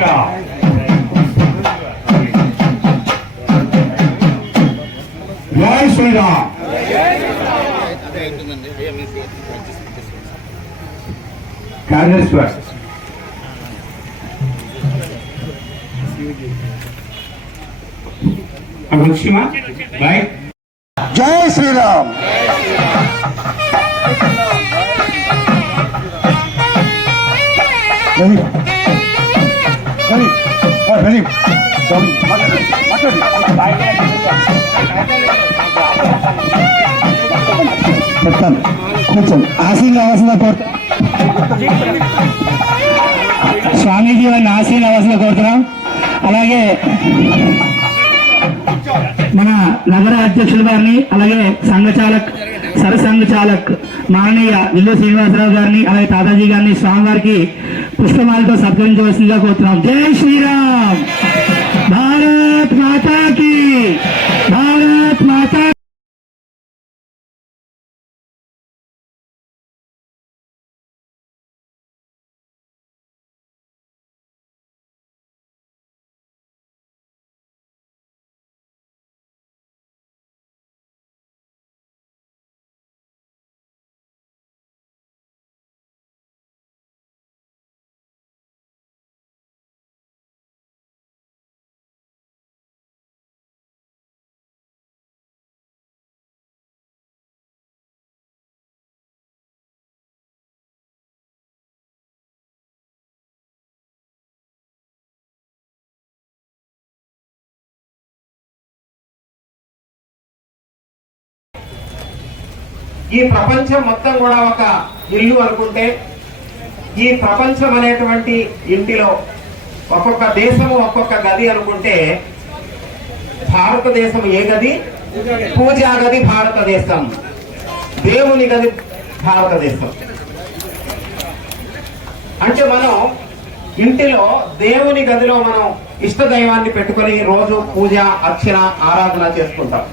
శ్రీరామ్. జై శ్రీరామ్. కాంగ్రెస్ జై శ్రీరామ్. చెప్తాను కొంచెం ఆశీన్ రావాల్సిన కోరుతా స్వామీజీ వారిని ఆశీన్ రావాల్సిన కోరుతున్నాం. అలాగే మన నగర అధ్యక్షుల గారిని, అలాగే సరసంఘ చాలక్ మాననీయ విల్లు శ్రీనివాసరావు గారిని, అలాగే తాతాజీ గారిని స్వామివారికి పుష్పమాలతో సత్కరించవలసిందిగా కోరుతున్నాం. జై శ్రీరామ్. భారత్ మాతాకి, భారత్ మాతా. ఈ ప్రపంచం మొత్తం కూడా ఒక ఇల్లు అనుకుంటే, ఈ ప్రపంచం అనేటువంటి ఇంటిలో ఒక్కొక్క దేశము ఒక్కొక్క గది అనుకుంటే, భారతదేశం ఏ గది? పూజా గది భారతదేశం, దేవుని గది భారతదేశం. అంటే మనం ఇంటిలో దేవుని గదిలో మనం ఇష్ట దైవాన్ని పెట్టుకొని రోజు పూజ, అర్చన, ఆరాధన చేసుకుంటాం.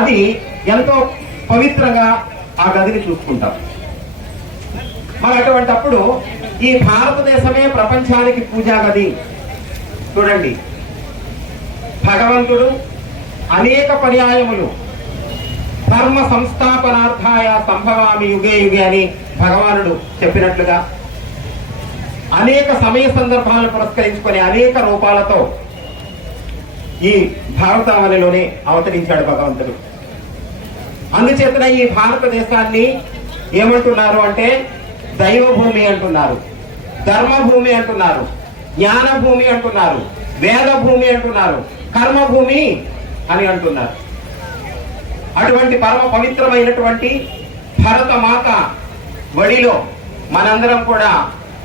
అది ఎంతో పవిత్రంగా ఆ గదిని చూసుకుంటాం. మరి అటువంటప్పుడు ఈ భారతదేశమే ప్రపంచానికి పూజా గది. చూడండి, భగవంతుడు అనేక పర్యాయములు ధర్మ సంస్థాపనార్థాయ సంభవామి యుగే యుగే అని భగవానుడు చెప్పినట్లుగా అనేక సమయ సందర్భాలను పురస్కరించుకొని అనేక రూపాలతో ఈ భారతావనిలోనే అవతరించాడు భగవంతుడు. అందుచేతన ఈ భారతదేశాన్ని ఏమంటున్నారు అంటే దైవభూమి అంటున్నారు, ధర్మభూమి అంటున్నారు, జ్ఞానభూమి అంటున్నారు, వేదభూమి అంటున్నారు, కర్మభూమి అని అంటున్నారు. అటువంటి పరమ పవిత్రమైనటువంటి భరతమాత వడిలో మనందరం కూడా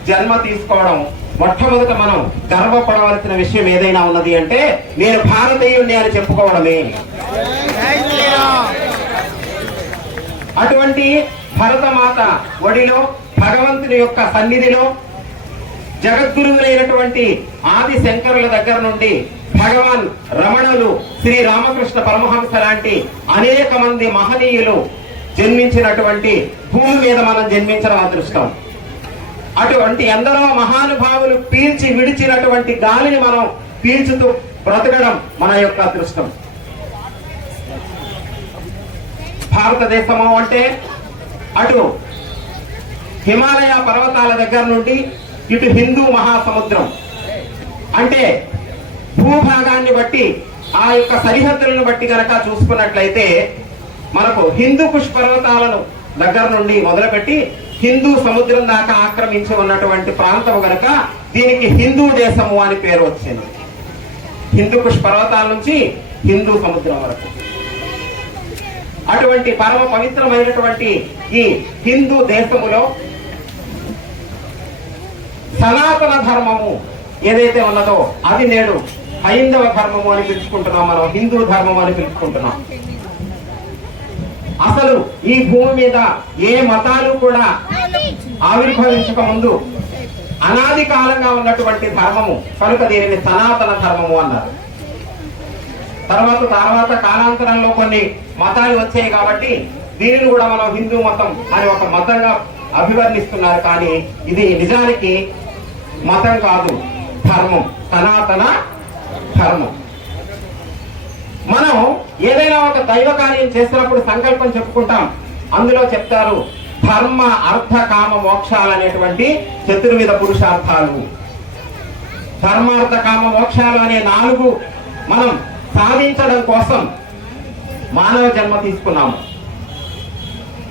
జన్మ తీసుకోవడం, మొట్టమొదట మనం గర్వపడవలసిన విషయం ఏదైనా ఉన్నది అంటే నేను భారతీయుణ్ణి అని చెప్పుకోవడమే. అటువంటి భరతమాత ఒడిలో భగవంతుని యొక్క సన్నిధిలో జగద్గురువులైనటువంటి ఆది శంకరుల దగ్గర నుండి భగవాన్ రమణులు, శ్రీ రామకృష్ణ పరమహంస లాంటి అనేక మంది మహనీయులు జన్మించినటువంటి భూమి మీద మనం జన్మించడం అదృష్టం. అటువంటి ఎందరో మహానుభావులు పీల్చి విడిచినటువంటి గాలిని మనం పీల్చుతూ బ్రతకడం మన యొక్క అదృష్టం. భారతదేశము అంటే అటు హిమాలయ పర్వతాల దగ్గర నుండి ఇటు హిందూ మహాసముద్రం, అంటే భూభాగాన్ని బట్టి ఆ యొక్క సరిహద్దులను బట్టి కనుక చూసుకున్నట్లయితే మనకు హిందూ కుష్ పర్వతాలను దగ్గర నుండి మొదలుపెట్టి హిందూ సముద్రం దాకా ఆక్రమించి ఉన్నటువంటి ప్రాంతం కనుక దీనికి హిందూ దేశము అని పేరు వచ్చింది. హిందూ కుష్ పర్వతాల నుంచి హిందూ సముద్రం వరకు అటువంటి పరమ పవిత్రమైనటువంటి ఈ హిందూ దేశములో సనాతన ధర్మము ఏదైతే ఉన్నదో అది నేడు హైందవ ధర్మము అని పిలుచుకుంటున్నాం, మనం హిందూ ధర్మం అని పిలుచుకుంటున్నాం. అసలు ఈ భూమి మీద ఏ మతాలు కూడా ఆవిర్భవించక ముందు అనాది కాలంగా ఉన్నటువంటి ధర్మము కనుక దీనిని సనాతన ధర్మము అన్నారు. తర్వాత కాలాంతరంలో కొన్ని మతాలు వచ్చాయి కాబట్టి దీనిని కూడా మనం హిందూ మతం అని ఒక మతంగా అభివర్ణిస్తున్నారు. కానీ ఇది నిజానికి మతం కాదు, ధర్మం, సనాతన ధర్మం. మనం ఏదైనా ఒక దైవ కార్యం చేస్తున్నప్పుడు సంకల్పం చెప్పుకుంటాం. అందులో చెప్తారు ధర్మ అర్థ కామ మోక్షాలు అనేటువంటి చతుర్విధ పురుషార్థాలు. ధర్మార్థ కామ మోక్షాలు అనే 4 మనం సాధించడం కోసం మానవ జన్మ తీసుకున్నాము.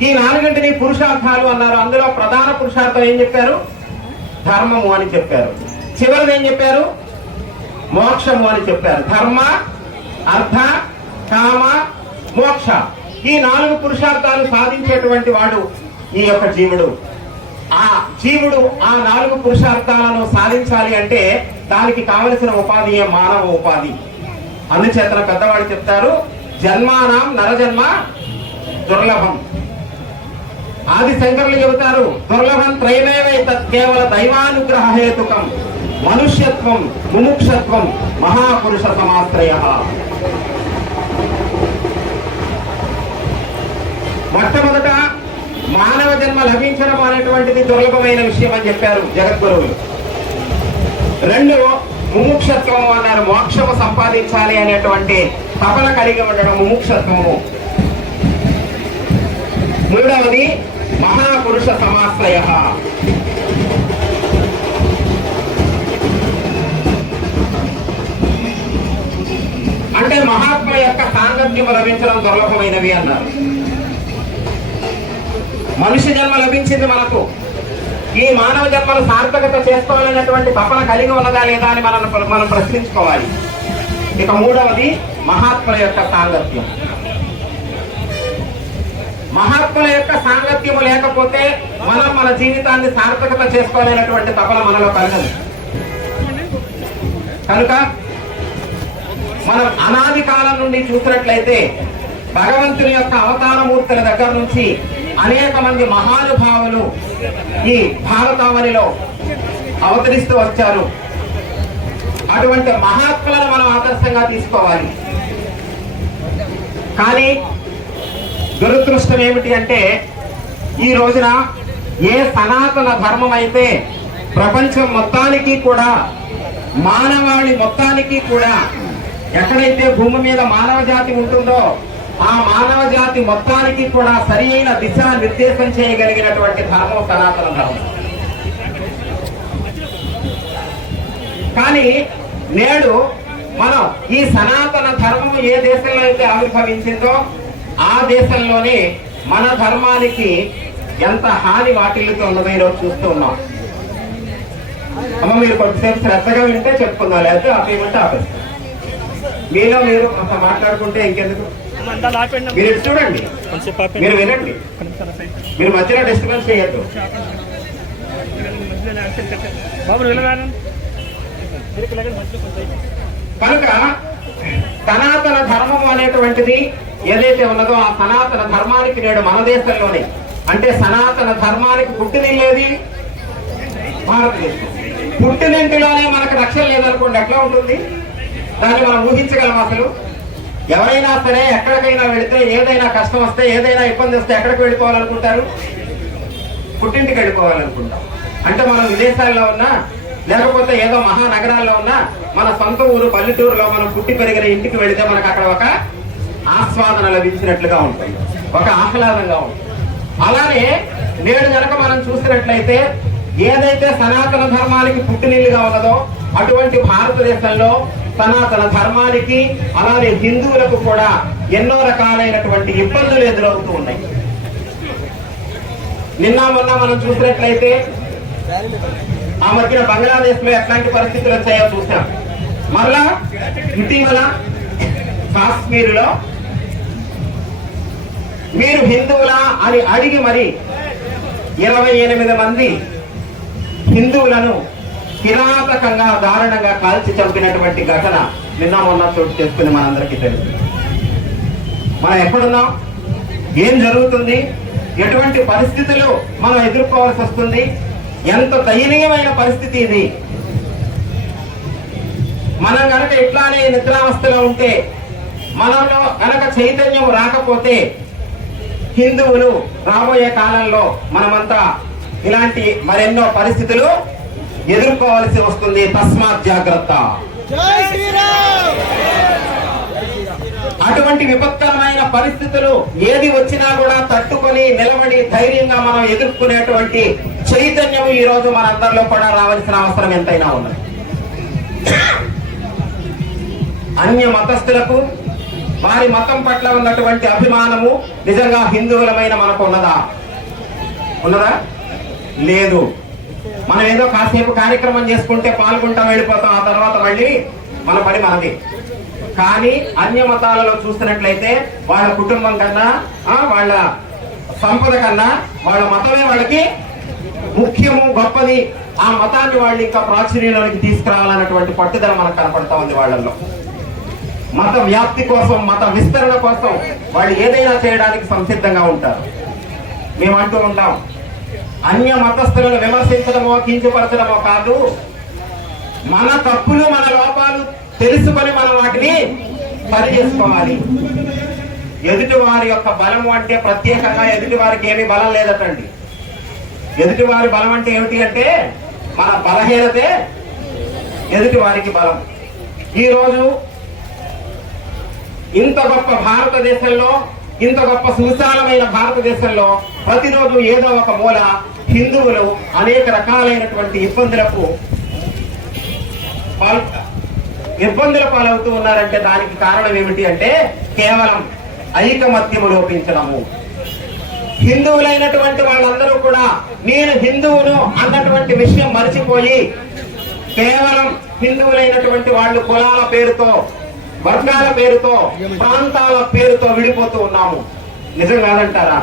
ఈ 4 పురుషార్థాలు అన్నారు. అందులో ప్రధాన పురుషార్థం ఏం చెప్పారు? ధర్మము అని చెప్పారు. చివరిది ఏం చెప్పారు? మోక్షము అని చెప్పారు. ధర్మ అర్థ కామ మోక్ష, ఈ 4 పురుషార్థాలు సాధించేటువంటి వాడు ఈ యొక్క జీవుడు. ఆ జీవుడు ఆ 4 పురుషార్థాలను సాధించాలి అంటే దానికి కావలసిన ఉపాధియే మానవ ఉపాధి. అందుచేతన పెద్దవాడు చెప్తారు జన్మానాం నరజన్మ దుర్లభం. ఆది శంకరులు చెబుతారు దుర్లభం త్రైమేవై తత్ కేవల దైవానుగ్రహ హేతుకం మనుష్యత్వం ముముక్షత్వం మహాపురుష సమాశ్రయ. మొట్టమొదట మానవ జన్మ లభించడం అనేటువంటిది దుర్లభమైన విషయం అని చెప్పారు జగద్గురువులు. 2 ముముక్షత్వము అన్నారు. మోక్షము సంపాదించాలి అనేటువంటి తపన కలిగి ఉండడం ముముక్షత్వము. 3వది మహాపురుష సమాశ్రయ. అంటే మహాత్మ యొక్క సాంగత్యం లభించడం దుర్లభమైనవి అన్నారు. మనిషి జన్మ లభించింది మనకు. ఈ మానవ జన్మను సార్థకత చేసుకోవాలనేటువంటి తపన కలిగి ఉన్నదా లేదా అని మనం ప్రశ్నించుకోవాలి. ఇక 3వది మహాత్ముల యొక్క సాంగత్యం. మహాత్ముల యొక్క సాంగత్యము లేకపోతే మనం మన జీవితాన్ని సార్థకత చేసుకోవాలనేటువంటి తపన మనలో కలగదు. కనుక మనం అనాది కాలం నుండి చూసినట్లయితే భగవంతుని యొక్క అవతారమూర్తుల దగ్గర నుంచి అనేక మంది మహానుభావులు ఈ భారతావనిలో అవతరిస్తూ వచ్చారు. అటువంటి మహాత్ములను మనం ఆదర్శంగా తీసుకోవాలి. కానీ దురదృష్టం ఏమిటి అంటే ఈ రోజున ఏ సనాతన ధర్మం అయితే ప్రపంచం మొత్తానికి కూడా మానవాళి మొత్తానికి కూడా ఎక్కడైతే భూమి మీద మానవ జాతి ఉంటుందో ఆ మానవ జాతి మొత్తానికి కూడా సరి అయిన దిశ నిర్దేశం చేయగలిగినటువంటి ధర్మం సనాతన ధర్మం. కానీ నేడు మనం ఈ సనాతన ధర్మం ఏ దేశంలో అయితే ఆవిర్భవించిందో ఆ దేశంలోనే మన ధర్మానికి ఎంత హాని వాటిల్లుతూ ఉన్నదో ఈరోజు చూస్తూ ఉన్నాం. అమ్మ మీరు కొద్దిసేపు శ్రద్ధగా వింటే చెప్పుకుందాం, లేకపోతే ఆపేయమంటే ఆపేస్తాం. మీలో మీరు మాట్లాడుకుంటే ఇంకెందుకు, మీరు చూడండి, మీరు వినండి, మీరు మధ్యలో డిస్టర్బెన్స్ చేయొద్దు. కనుక సనాతన ధర్మం అనేటువంటిది ఏదైతే ఉన్నదో ఆ సనాతన ధర్మానికి నేడు మన దేశంలోనే, అంటే సనాతన ధర్మానికి పుట్టినిల్లేది భారతదేశం. పుట్టినింటిలోనే మనకు రక్షణ లేదనుకోండి ఎట్లా ఉంటుంది? దాన్ని మనం ఊహించగలం. అసలు ఎవరైనా సరే ఎక్కడికైనా వెళితే ఏదైనా కష్టం వస్తే ఏదైనా ఇబ్బంది వస్తే ఎక్కడికి వెళ్ళిపోవాలనుకుంటారు? పుట్టింటికి వెళ్ళిపోవాలనుకుంటాం. అంటే మనం విదేశాల్లో ఉన్నా లేకపోతే ఏదో మహానగరాల్లో ఉన్నా మన సొంత ఊరు పల్లెటూరులో మనం పుట్టి పెరిగిన ఇంటికి వెళితే మనకు అక్కడ ఒక ఆస్వాదన లభించినట్లుగా ఉంటుంది, ఒక ఆహ్లాదంగా ఉంటుంది. అలానే నేడు కనుక మనం చూసినట్లయితే ఏదైతే సనాతన ధర్మానికి పుట్టినిల్లుగా ఉన్నదో అటువంటి భారతదేశంలో సనాతన ధర్మానికి అలానే హిందువులకు కూడా ఎన్నో రకాలైనటువంటి ఇబ్బందులు ఎదురవుతూ ఉన్నాయి. నిన్న మొన్న మనం చూసినట్లయితే ఆ మధ్యన బంగ్లాదేశ్ లో ఎట్లాంటి పరిస్థితులు వచ్చాయో చూసాం. మరలా ఇటీవల కాశ్మీరులో మీరు హిందువులా అని అడిగి మరి 28 మంది హిందువులను కిరాతకంగా దారుణంగా కాల్చి చంపినటువంటి ఘటన నిన్న మొన్న చోటు చేసుకుని మనందరికీ తెలుసు. మనం ఎక్కడున్నాం, ఏం జరుగుతుంది, ఎటువంటి పరిస్థితులు మనం ఎదుర్కోవాల్సి వస్తుంది, ఎంత దయనీయమైన పరిస్థితి ఇది. మనం కనుక ఇట్లానే నిద్రావస్థలో ఉంటే, మనలో కనుక చైతన్యం రాకపోతే హిందువులు రాబోయే కాలంలో మనమంతా ఇలాంటి మరెన్నో పరిస్థితులు ఎదుర్కోవాల్సి వస్తుంది. తస్మాత్ జాగ్రత్త. అటువంటి విపత్కరమైన పరిస్థితులు ఏది వచ్చినా కూడా తట్టుకొని నిలబడి ధైర్యంగా మనం ఎదుర్కొనేటువంటి చైతన్యం ఈ రోజు మనందరిలో కూడా రావాల్సిన అవసరం ఎంతైనా ఉన్నది. అన్య మతస్థులకు వారి మతం పట్ల ఉన్నటువంటి అభిమానము నిజంగా హిందువులమైన మనకు ఉన్నదా? లేదు. మనం ఏదో కాసేపు కార్యక్రమం చేసుకుంటే పాల్గొంటాం, వెళ్ళిపోతాం, ఆ తర్వాత మళ్ళీ మన పని మనది. కానీ అన్య మతాలలో చూస్తున్నట్లయితే వాళ్ళ కుటుంబం కన్నా, వాళ్ళ సంపద కన్నా వాళ్ళ మతమే వాళ్ళకి ముఖ్యము, గొప్పది. ఆ మతాన్ని వాళ్ళు ఇంకా ప్రాచుర్యంలోకి తీసుకురావాలన్నటువంటి పట్టుదల మనకు కనపడతా ఉంది వాళ్ళల్లో. మత వ్యాప్తి కోసం, మత విస్తరణ కోసం వాళ్ళు ఏదైనా చేయడానికి సంసిద్ధంగా ఉంటారు. మేము అంటూ ఉంటాం, అన్య మతస్థులను విమర్శించడమో కించపరచడమో కాదు, మన తప్పులు మన లోపాలు తెలుసుకొని మనం వాటిని సరి చేసుకోవాలి. ఎదుటి వారి యొక్క బలము అంటే ప్రత్యేకంగా ఎదుటి వారికి ఏమీ బలం లేదటండి. ఎదుటి వారి బలం అంటే ఏమిటి అంటే మన బలహీనతే ఎదుటి వారికి బలం. ఈరోజు ఇంత గొప్ప భారతదేశంలో, ఇంత గొప్ప సువిశాలమైన భారతదేశంలో ప్రతిరోజు ఏదో ఒక మూల హిందువులు అనేక రకాలైనటువంటి ఇబ్బందుల పాలవుతూ ఉన్నారంటే దానికి కారణం ఏమిటి అంటే కేవలం ఐకమత్యము లోపించడము. హిందువులైనటువంటి వాళ్ళందరూ కూడా నేను హిందువును అన్నటువంటి విషయం మర్చిపోయి కేవలం హిందువులైనటువంటి వాళ్ళు కులాల పేరుతో, వర్గాల పేరుతో, ప్రాంతాల పేరుతో విడిపోతూ ఉన్నాము. నిజం కాదంటారా?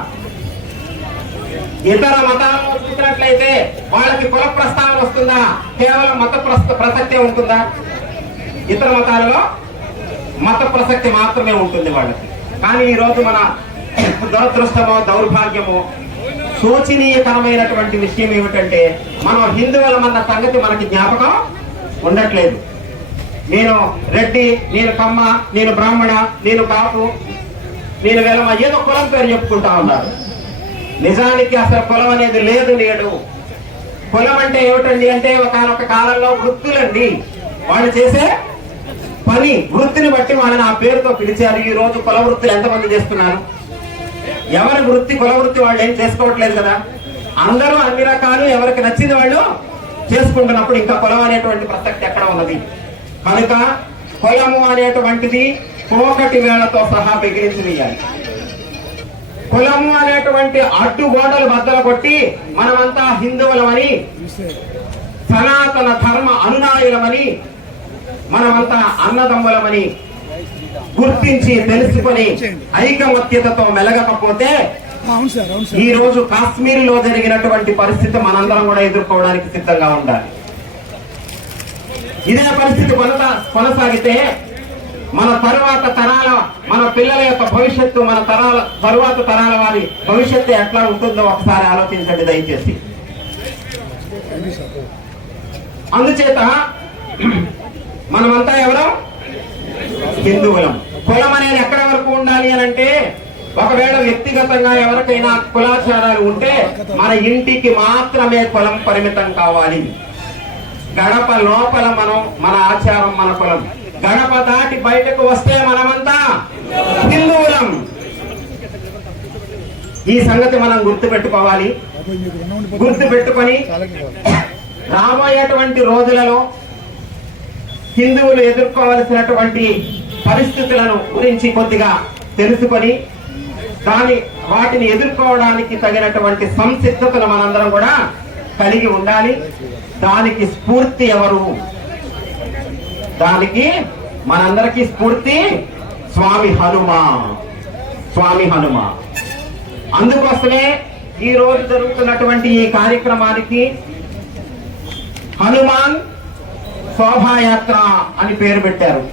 ఇతర మతాలను చూసినట్లయితే వాళ్ళకి కుల ప్రస్తావన వస్తుందా? కేవలం మత ప్రసక్తే ఉంటుందా? ఇతర మతాలలో మత ప్రసక్తి మాత్రమే ఉంటుంది వాళ్ళకి. కానీ ఈ రోజు మన దురదృష్టమో దౌర్భాగ్యమో శోచనీయకరమైనటువంటి విషయం ఏమిటంటే మనం హిందువులమన్న సంగతి మనకి జ్ఞాపకం ఉండట్లేదు. నేను రెడ్డి, నేను కమ్మ, నేను బ్రాహ్మణ, నేను కాపు, నేను వెలమ, ఏదో కులం పేరు చెప్పుకుంటా ఉన్నారు. నిజానికి అసలు కులం అనేది లేడు. కులం అంటే ఏమిటండి అంటే ఒకనొక కాలంలో వృత్తులండి. వాళ్ళు చేసే పని వృత్తిని బట్టి వాళ్ళని ఆ పేరుతో పిలిచారు. ఈ రోజు కుల వృత్తులు ఎంతమంది చేస్తున్నారు? ఎవరి వృత్తి కుల వృత్తి వాళ్ళు ఏం చేసుకోవట్లేదు కదా. అందరూ అన్ని రకాలు ఎవరికి నచ్చింది వాళ్ళు చేసుకుంటున్నప్పుడు ఇంకా కులం అనేటువంటి ప్రసక్తి ఎక్కడ ఉన్నది? కనుక కులము అనేటువంటిది పోకటి వేళతో సహా బిగిరించి వేయాలి. కులము అనేటువంటి అడ్డుగోడలు బద్దలు కొట్టి మనమంతా హిందువులమని, సనాతన ధర్మ అనునాయులమని, మనమంతా అన్నదమ్ములమని గుర్తించి తెలుసుకొని ఐకమత్యతతో మెలగకపోతే ఈ రోజు కాశ్మీర్ లో జరిగినటువంటి పరిస్థితి మనందరం కూడా ఎదుర్కోవడానికి సిద్ధంగా ఉండాలి. ఇదే పరిస్థితి కొనసాగితే మన తరువాత తరాల, మన పిల్లల యొక్క భవిష్యత్తు, మన తరువాత తరాల వారి భవిష్యత్తు ఎట్లా ఉంటుందో ఒకసారి ఆలోచించండి దయచేసి. అందుచేత మనమంతా ఎవరం? హిందువులం. కులం అనేది ఎక్కడ వరకు ఉండాలి అని అంటే ఒకవేళ వ్యక్తిగతంగా ఎవరికైనా కులాచారాలు ఉంటే మన ఇంటికి మాత్రమే కులం పరిమితం కావాలి. గడప లోపల మన ఆచారం, మన కులం. గడప దాటి బయటకు వస్తే మనమంతా హిందువులం. ఈ సంగతి మనం గుర్తుపెట్టుకోవాలి. గుర్తుపెట్టుకొని రాబోయేటువంటి రోజులలో హిందువులు ఎదుర్కోవలసినటువంటి పరిస్థితులను గురించి కొద్దిగా తెలుసుకొని వాటిని ఎదుర్కోవడానికి తగినటువంటి సంసిద్ధతను మనందరం కూడా కలిగి ఉండాలి. దానికి స్ఫూర్తి ఎవరు? దానికి మనందరికీ స్ఫూర్తి స్వామి హనుమ. అందుకోసమే ఈ రోజు జరుగుతున్నటువంటి ఈ కార్యక్రమానికి హనుమాన్ శోభాయాత్ర అని పేరు పెట్టారు.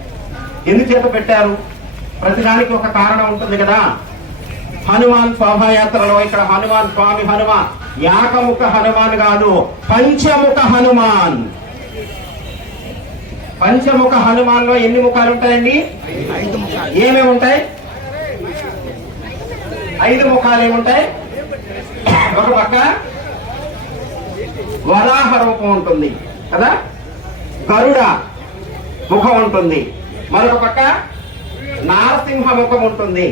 ఎందుచేత పెట్టారు? ప్రతిదానికి ఒక కారణం ఉంటుంది కదా. హనుమాన్ శోభాయాత్రలో ఇక్కడ హనుమాన్, స్వామి హనుమాన్ యాకముఖ హనుమాన్ కాదు, పంచముఖ హనుమాన్. పంచముఖ హనుమాన్ లో ఎన్ని ముఖాలు ఉంటాయండి? ఏమేమి ఉంటాయి? 5 ముఖాలు ఏముంటాయి? ఒక పక్క వరాహ రూపం ఉంటుంది, కదా, గరుడ ముఖం ఉంటుంది, మరొక పక్క నారసింహ ముఖం ఉంటుంది,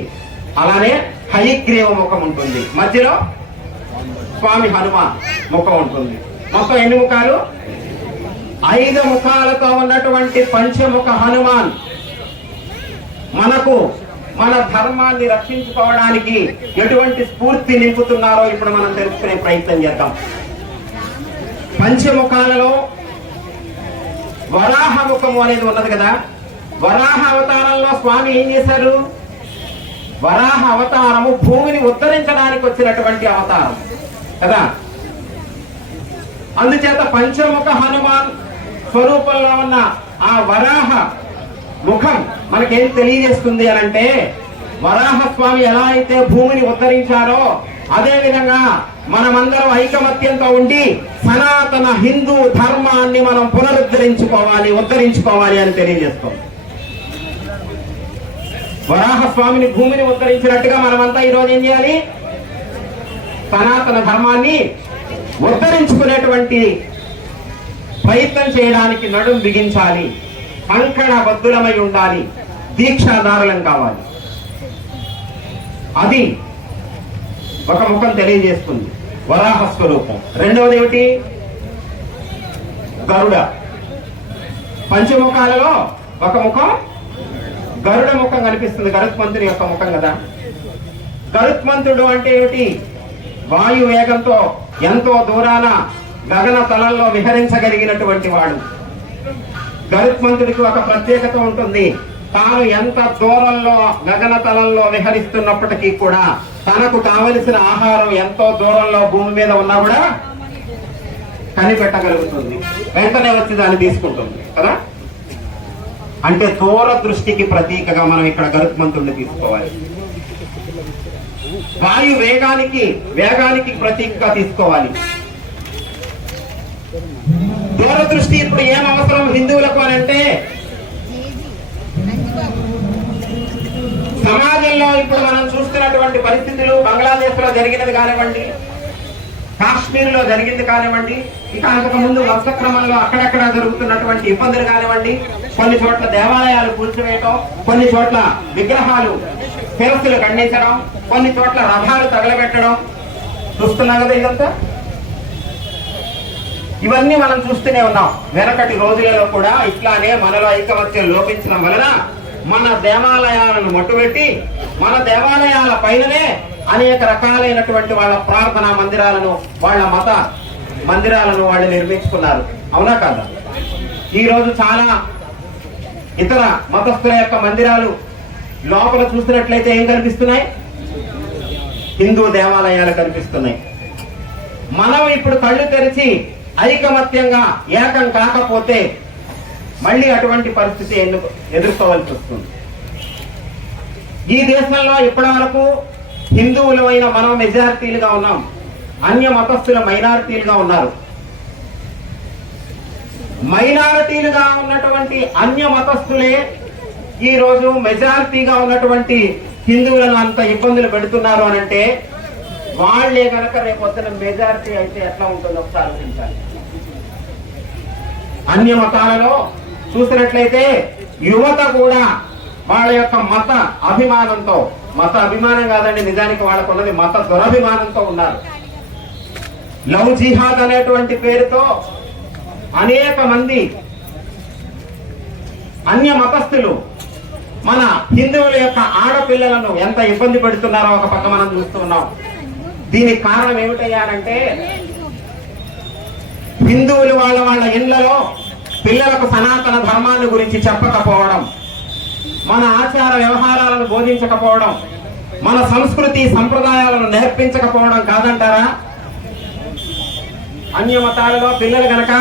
అలానే హయగ్రీవ ముఖం ఉంటుంది, మధ్యలో స్వామి హనుమ ముఖం ఉంటుంది. మొత్తం ఎన్ని ముఖాలు? 5 ముఖాలతో ఉన్నటువంటి పంచముఖ హనుమాన్ మనకు మన ధర్మాన్ని రక్షించుకోవడానికి ఎటువంటి స్ఫూర్తి నింపుతున్నారో ఇప్పుడు మనం తెలుసుకునే ప్రయత్నం చేద్దాం. పంచముఖాలలో వరాహ ముఖము అనేది ఉన్నది కదా. వరాహ అవతారంలో స్వామి ఏం చేశారు? వరాహ అవతారము భూమిని ఉద్ధరించడానికి వచ్చినటువంటి అవతారం కదా. అందుచేత పంచముఖ హనుమాన్ స్వరూపంలో ఉన్న ఆ వరాహ ముఖం మనకేం తెలియజేస్తుంది అని అంటే, వరాహ స్వామి ఎలా అయితే భూమిని ఉద్ధరించారో అదే విధంగా మనమందరం ఐకమత్యంతో ఉండి సనాతన హిందూ ధర్మాన్ని మనం ఉద్ధరించుకోవాలి అని తెలియజేస్తాం. వరాహ స్వామిని భూమిని ఉద్ధరించినట్టుగా మనమంతా ఈరోజు ఏం చేయాలి? సనాతన ధర్మాన్ని ఉద్ధరించుకునేటువంటి ప్రయత్నం చేయడానికి నడుం బిగించాలి, కంకణ బద్దులమై ఉండాలి, దీక్షాదారులం కావాలి. అది ఒక ముఖం తెలియజేస్తుంది, వరాహ స్వరూపం. రెండవది ఏమిటి? గరుడ. పంచముఖాలలో ఒక ముఖం గరుడ ముఖం కనిపిస్తుంది, గరుత్మంతుడి యొక్క ముఖం కదా. గరుత్మంతుడు అంటే ఏమిటి? వాయు వేగంతో ఎంతో దూరాన గగన తలంలో విహరించగలిగినటువంటి వాడు. గరుత్మంతుడికి ఒక ప్రత్యేకత ఉంటుంది. తాను ఎంత దూరంలో గగన తలంలో విహరిస్తున్నప్పటికీ కూడా తనకు కావలసిన ఆహారం ఎంతో దూరంలో భూమి మీద ఉన్నా కూడా కనిపెట్టగలుగుతుంది, వెంటనే వచ్చి దాన్ని తీసుకుంటుంది కదా. అంటే దూర దృష్టికి ప్రతీకగా మనం ఇక్కడ గరుత్మంతుడిని తీసుకోవాలి. వాయు వేగానికి ప్రతీకగా తీసుకోవాలి. దూరదృష్టి ఇప్పుడు ఏం అవసరం హిందువులకు అని అంటే, సమాజంలో ఇప్పుడు మనం చూస్తున్నటువంటి పరిస్థితులు, బంగ్లాదేశ్ లో జరిగినది కానివ్వండి, కాశ్మీర్ లో జరిగింది కానివ్వండి, ఇక అంతకు ముందు వంశక్రమంలో అక్కడక్కడ జరుగుతున్నటువంటి ఇబ్బందులు కానివ్వండి, కొన్ని చోట్ల దేవాలయాలు కూల్చివేయటం, కొన్ని చోట్ల విగ్రహాలు శిరస్సులు ఖండించడం, కొన్ని చోట్ల రథాలు తగలబెట్టడం చూస్తున్నాం కదా. ఇదంతా ఇవన్నీ మనం చూస్తూనే ఉన్నాం. వెనకటి రోజులలో కూడా ఇట్లానే మనలో ఐకమత్యం లోపించడం వలన మన దేవాలయాలను మట్టుబెట్టి మన దేవాలయాల పైననే అనేక రకాలైనటువంటి వాళ్ళ ప్రార్థనా మందిరాలను, వాళ్ళ మత మందిరాలను వాళ్ళు నిర్మించుకున్నారు. అవునా కాదా? ఈ రోజు చాలా ఇతర మతస్థుల యొక్క మందిరాలు లోపల చూసినట్లయితే ఏం కనిపిస్తున్నాయి? హిందూ దేవాలయాలు కనిపిస్తున్నాయి. మనం ఇప్పుడు కళ్ళు తెరిచి ఐకమత్యంగా ఏకం కాకపోతే మళ్ళీ అటువంటి పరిస్థితి ఎదుర్కోవాల్సి వస్తుంది. ఈ దేశంలో ఇప్పటి వరకు హిందువులమైన మనం మెజారిటీలుగా ఉన్నాం, అన్య మతస్థుల మైనారిటీలుగా ఉన్నారు. మైనారిటీలుగా ఉన్నటువంటి అన్య మతస్థులే ఈ రోజు మెజారిటీగా ఉన్నటువంటి హిందువులను అంత ఇబ్బందులు పెడుతున్నారు అని అంటే, వాళ్లే కనుక రేపొద్దున మెజారిటీ అయితే ఎట్లా ఉంటుందో ఒకసారి ఆలోచించాలి. అన్య మతాలలో చూసినట్లయితే యువత కూడా వాళ్ళ యొక్క మత అభిమానం కాదండి, నిజానికి వాళ్ళకు ఉన్నది మత దురభిమానంతో ఉన్నారు. లవ్ జిహాద్ అనేటువంటి పేరుతో అనేక మంది అన్య మతస్థులు మన హిందువుల యొక్క ఆడపిల్లలను ఎంత ఇబ్బంది పెడుతున్నారో ఒక పక్క మనం చూస్తూ ఉన్నాం. దీనికి కారణం ఏమిటయ్యారంటే, హిందువులు వాళ్ళ ఇళ్లలో పిల్లలకు సనాతన ధర్మాన్ని గురించి చెప్పకపోవడం, మన ఆచార వ్యవహారాలను బోధించకపోవడం, మన సంస్కృతి సంప్రదాయాలను నేర్పించకపోవడం కాదంటారా? అన్య మతాలలో పిల్లలు గనక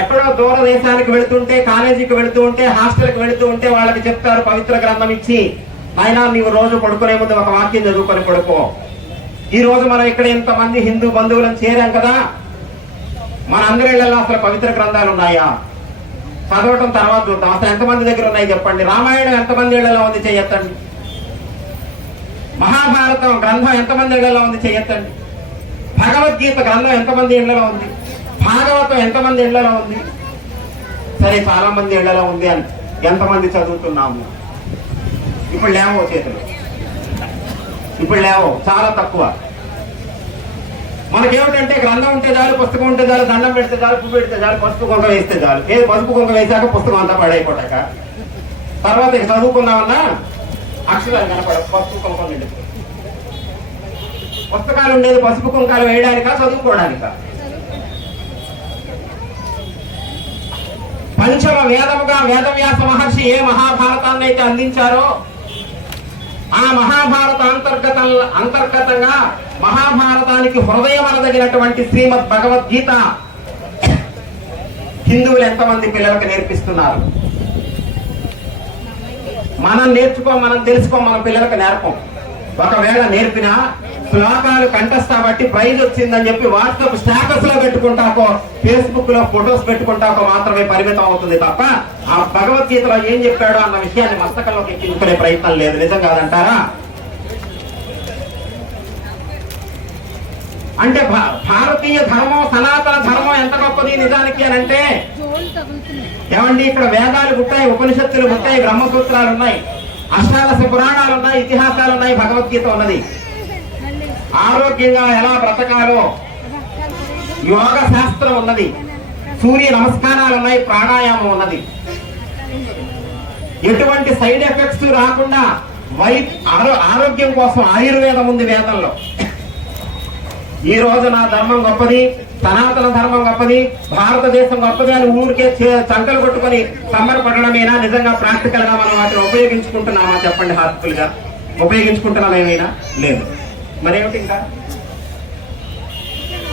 ఎక్కడో దూర దేశానికి వెళుతుంటే, కాలేజీకి వెళుతూ ఉంటే, హాస్టల్కి వెళుతూ ఉంటే వాళ్ళకి చెప్తారు పవిత్ర గ్రంథం ఇచ్చి, నాయనా నీవు రోజు పడుకునే ముందు ఒక వాక్యం చదువుకొని పడుకో. ఈ రోజు మనం ఇక్కడ ఇంతమంది హిందూ బంధువులను చేరాం కదా, మన అందరి ఇళ్లలో అసలు పవిత్ర గ్రంథాలు ఉన్నాయా? చదవటం తర్వాత చూద్దాం. అసలు ఎంతమంది దగ్గర ఉన్నాయి చెప్పండి. రామాయణం ఎంతమంది ఇళ్లలో ఉంది చెయ్యొద్దండి. మహాభారతం గ్రంథం ఎంతమంది ఇళ్లలో ఉంది చెయ్యొద్దండి. భగవద్గీత గ్రంథం ఎంతమంది ఇళ్లలో ఉంది? భాగవతం ఎంతమంది ఇళ్లలో ఉంది? సరే, చాలా మంది ఇళ్లలో ఉంది అని ఎంతమంది చదువుతున్నాము? ఇప్పుడు లేవో చేతులు, ఇప్పుడు లేవో, చాలా తక్కువ. మనకేమిటంటే గ్రంథం ఉంటే చాలు, పుస్తకం ఉంటే చాలు, దండం పెడితే చాలు, పువ్వు పెడితే చాలు, పసుపు కుంక వేస్తే చాలు. పసుపు కుంక వేసాక పుస్తకం అంతా పడైపోటాక తర్వాత ఇక చదువుకుందామన్నా అక్షరాలు కనపడవు, పసుపు కుంకం నిండి. పుస్తకాలు ఉండేది పసుపు కుంకాలు వేయడానికా, చదువుకోవడానికా? పంచమ వేదముగా వేదవ్యాస మహర్షి ఏ మహాభారతాన్ని అయితే అందించారో ఆ మహాభారత అంతర్గతంగా మహాభారతానికి హృదయం అనదగినటువంటి శ్రీమద్ భగవద్గీత హిందువులు ఎంతమంది పిల్లలకు నేర్పిస్తున్నారు? మనం మనం తెలుసుకో, మన పిల్లలకు నేర్పం. ఒకవేళ నేర్పినా శ్లోకాలు కంఠస్థ బట్టి ప్రైజ్ వచ్చిందని చెప్పి వాట్సాప్ స్టేటస్ లో పెట్టుకుంటాకో, ఫేస్బుక్ లో ఫొటోస్ పెట్టుకుంటాకో మాత్రమే పరిమితం అవుతుంది తప్ప ఆ భగవద్గీతలో ఏం చెప్పాడో అన్న విషయాన్ని మస్తకంలోకి ఎక్కించుకునే ప్రయత్నం లేదు. నిజం కాదంటారా? అంటే భారతీయ ధర్మం, సనాతన ధర్మం ఎంత గొప్పది నిజానికి అని అంటే, ఏమండి, ఇక్కడ వేదాలు పుట్టాయి, ఉపనిషత్తులు పుట్టాయి, బ్రహ్మసూత్రాలు ఉన్నాయి, అష్టాదశ పురాణాలు ఉన్నాయి, ఇతిహాసాలు ఉన్నాయి, భగవద్గీత ఉన్నది. ఆరోగ్యంగా ఎలా బ్రతకాలో యోగ శాస్త్రం ఉన్నది, సూర్య నమస్కారాలు ఉన్నాయి, ప్రాణాయామం ఉన్నది. ఎటువంటి సైడ్ ఎఫెక్ట్స్ రాకుండా ఆరోగ్యం కోసం ఆయుర్వేదం ఉంది వేదంలో. ఈ రోజు నా ధర్మం గొప్పది, సనాతన ధర్మం గొప్పది, భారతదేశం గొప్పది అని ఊరికే చంకలు కొట్టుకొని సంబరపడమేనా? నిజంగా ప్రాక్టికల్ గా మనం వాటిని ఉపయోగించుకుంటున్నామా చెప్పండి? హార్ట్ఫుల్ గా ఉపయోగించుకుంటున్నాం ఏమైనా? లేదు. మరేమిటి ఇంకా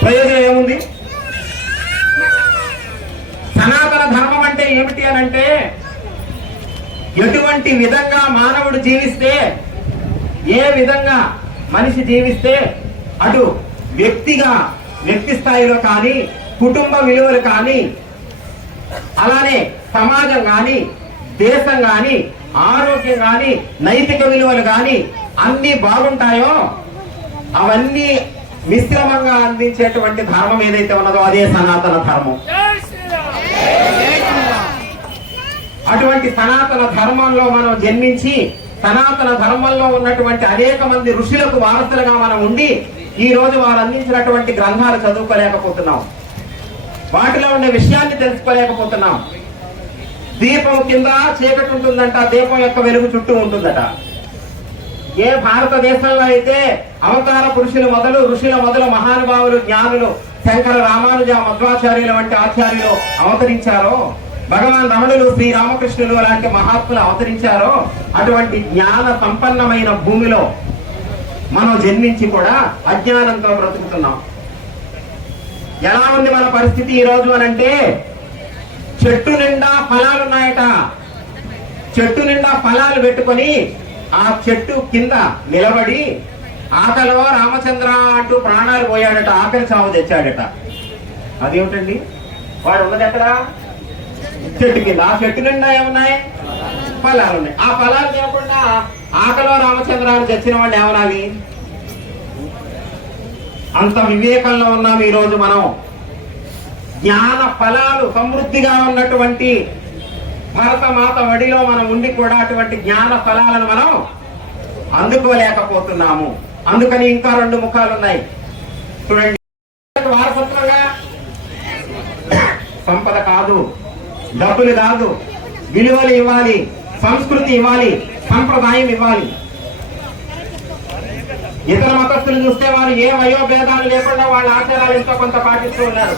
ప్రయోజనం ఏముంది? సనాతన ధర్మం అంటే ఏమిటి అని అంటే, ఎటువంటి విధంగా మానవుడు జీవిస్తే, ఏ విధంగా మనిషి జీవిస్తే అటు వ్యక్తి స్థాయిలో కానీ, కుటుంబ విలువలు కానీ, అలానే సమాజం కానీ, దేశం కానీ, ఆరోగ్యం కానీ, నైతిక విలువలు కానీ అన్ని బాగుంటాయో అవన్నీ మిశ్రమంగా అందించేటువంటి ధర్మం ఏదైతే ఉన్నదో అదే సనాతన ధర్మం. అటువంటి సనాతన ధర్మంలో మనం జన్మించి సనాతన ధర్మంలో ఉన్నటువంటి అనేక మంది ఋషులకు వారసులుగా మనం ఉండి ఈ రోజు వారు అందించినటువంటి గ్రంథాలు చదువుకోలేకపోతున్నాం, వాటిలో ఉండే విషయాన్ని తెలుసుకోలేకపోతున్నాం. దీపం కింద చీకటి ఉంటుందంట, దీపం యొక్క వెలుగు చుట్టూ ఉంటుందట. ఏ భారతదేశంలో అయితే అవతార పురుషులు మొదలు, ఋషుల మొదలు, మహానుభావులు, జ్ఞానులు, శంకర, రామానుజ, మధ్వాచార్యులు వంటి ఆచార్యులు అవతరించారో, భగవాన్ రమణులు, శ్రీరామకృష్ణులు లాంటి మహాత్ములు అవతరించారో, అటువంటి జ్ఞాన సంపన్నమైన భూమిలో మనం జన్మించి కూడా అజ్ఞానంతో బ్రతుకుతున్నాం. ఎలా ఉంది మన పరిస్థితి ఈ రోజు అనంటే, చెట్టు నిండా ఫలాలున్నాయట. చెట్టు నిండా ఫలాలు పెట్టుకొని ఆ చెట్టు కింద నిలబడి ఆకలో రామచంద్ర అంటూ ప్రాణాలు పోయాడట, ఆకలి చావు తెచ్చాడట. అదేమిటండి? వాడు ఉన్నది ఎక్కడ? చెట్టు కింద. ఆ చెట్టు నిండా ఏమున్నాయి? ఫలాలు ఉన్నాయి. ఆ ఫలాలు తినకుండా ఆకలో రామచంద్రాన్ని తెచ్చిన వాడిని ఏమనాలి? అంత వివేకంలో ఉన్నాం ఈ రోజు మనం. జ్ఞాన ఫలాలు సమృద్ధిగా ఉన్నటువంటి భరతమాత వడిలో మనం ఉండి కూడా అటువంటి జ్ఞాన ఫలాలను మనం అందుకోలేకపోతున్నాము. అందుకని ఇంకా రెండు ముఖాలు ఉన్నాయి చూడండి. వారసత్వంగా సంపద కాదు, డబ్బులు కాదు, విలువలు ఇవ్వాలి, సంస్కృతి ఇవ్వాలి, సంప్రదాయం ఇవ్వాలి. ఇతర మతస్థులు చూస్తే వారు ఏ వయోభేదాలు లేకుండా వాళ్ళ ఆచారాలు ఎంతో కొంత పాటిస్తూ ఉన్నారు.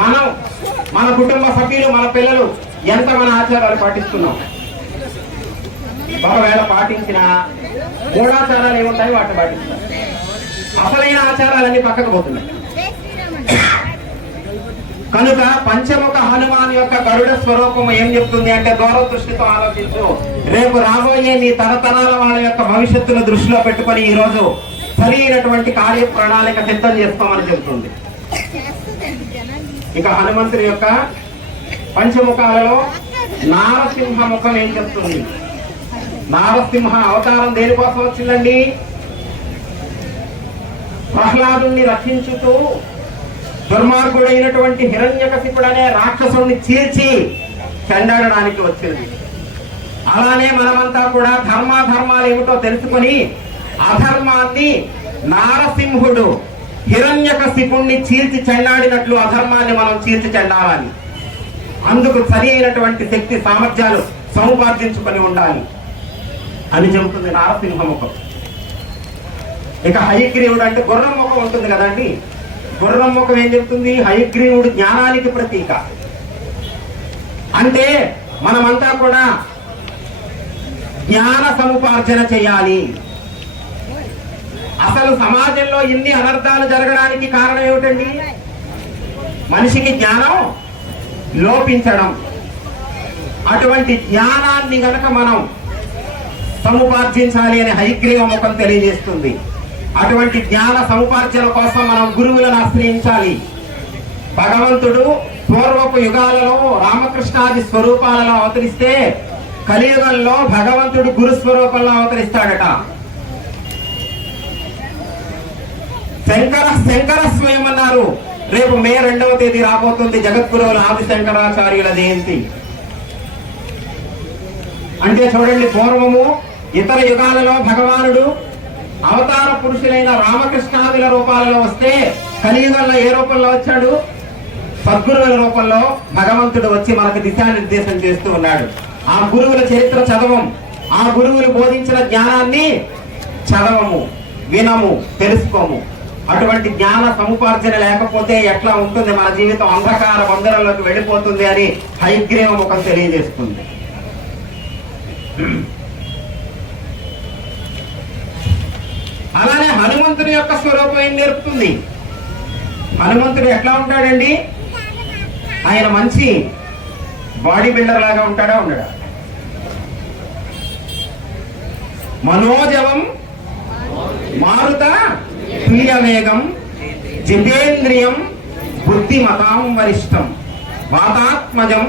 మనం మన కుటుంబ సభ్యులు, మన పిల్లలు ఎంత మన ఆచారాలు పాటిస్తున్నాం? ఒకవేళ పాటించిన మూఢాచారాలు ఏముంటాయి వాటిని పాటిస్తాం. అసలైన ఆచారాలన్నీ పక్కకు పోతున్నాయి. కనుక పంచముఖ హనుమాన్ యొక్క గరుడ స్వరూపం ఏం చెప్తుంది అంటే, దూరదృష్టితో ఆలోచించు. రేపు రాబోయే నీ తరతరాల వాళ్ళ యొక్క భవిష్యత్తును దృష్టిలో పెట్టుకొని ఈ రోజు సరైనటువంటి కార్య ప్రణాళిక సిద్ధం చేసుకోమని చెప్తుంది. ఇక హనుమంతుడి యొక్క పంచముఖాలలో నారసింహ ముఖం ఏం చెప్తుంది? నారసింహ అవతారం దేనికోసం వచ్చిందండి? ప్రహ్లాదుని రక్షించుతూ దుర్మార్గుడైనటువంటి హిరణ్యకశిపుడు అనే రాక్షసుడిని చీల్చి చెండాడడానికి వచ్చింది. అలానే మనమంతా కూడా ధర్మాధర్మాలు ఏమిటో తెలుసుకొని అధర్మాన్ని నారసింహుడు హిరణ్యకశిపుణ్ణి చీల్చి చెండాడినట్లు అధర్మాన్ని మనం చీల్చి చెండాలని, అందుకు సరి అయినటువంటి శక్తి సామర్థ్యాలు సముపార్జించుకొని ఉండాలి అని చెబుతుంది నారసింహ ముఖం. ఇక హయగ్రీవుడు అంటే గుర్రం ముఖం ఉంటుంది కదండి. గుర్రం ముఖం ఏం చెప్తుంది? హయగ్రీవుడు జ్ఞానానికి ప్రతీక. అంటే మనమంతా కూడా జ్ఞాన సముపార్జన చేయాలి. అసలు సమాజంలో ఇన్ని అనర్థాలు జరగడానికి కారణం ఏమిటండి? మనిషికి జ్ఞానం లోపించడం. అటువంటి జ్ఞానాన్ని గనక మనం సముపార్జించాలి అని హయగ్రీవ ముఖం తెలియజేస్తుంది. అటువంటి జ్ఞాన సముపార్జన కోసం మనం గురువులను ఆశ్రయించాలి. భగవంతుడు పూర్వపు యుగాలలో రామకృష్ణాది స్వరూపాలలో అవతరిస్తే కలియుగంలో భగవంతుడు గురు స్వరూపంలో అవతరిస్తాడట. శంకర స్వయం అన్నారు. రేపు మే 2వ తేదీ రాబోతుంది జగద్గురువుల ఆది శంకరాచార్యుల జయంతి. అంటే చూడండి, పూర్వము ఇతర యుగాలలో భగవానుడు అవతార పురుషులైన రామకృష్ణాదుల రూపాలలో వస్తే కలియుగంలో ఏ రూపంలో వచ్చాడు? సద్గురువుల రూపంలో భగవంతుడు వచ్చి మనకు దిశానిర్దేశం చేస్తూ ఉన్నాడు. ఆ గురువుల చరిత్ర చదవం, ఆ గురువులు బోధించిన జ్ఞానాన్ని చదవము, వినము, తెలుసుకోము. అటువంటి జ్ఞాన సముపార్జన లేకపోతే ఎట్లా ఉంటుంది మన జీవితం? అంధకార బంధువుల్లోకి వెళ్ళిపోతుంది అని హయగ్రీవ ముఖం తెలియజేస్తుంది. అలానే హనుమంతుని యొక్క స్వరూపం ఏం నేర్పుతుంది? హనుమంతుడు ఎట్లా ఉంటాడండి? ఆయన మంచి బాడీ బిల్డర్ లాగా ఉంటాడా? ఉండడా? మనోజవం మారుత తుల్యవేగం జితేంద్రియం బుద్ధిమతాం వరిష్టం వాతాత్మజం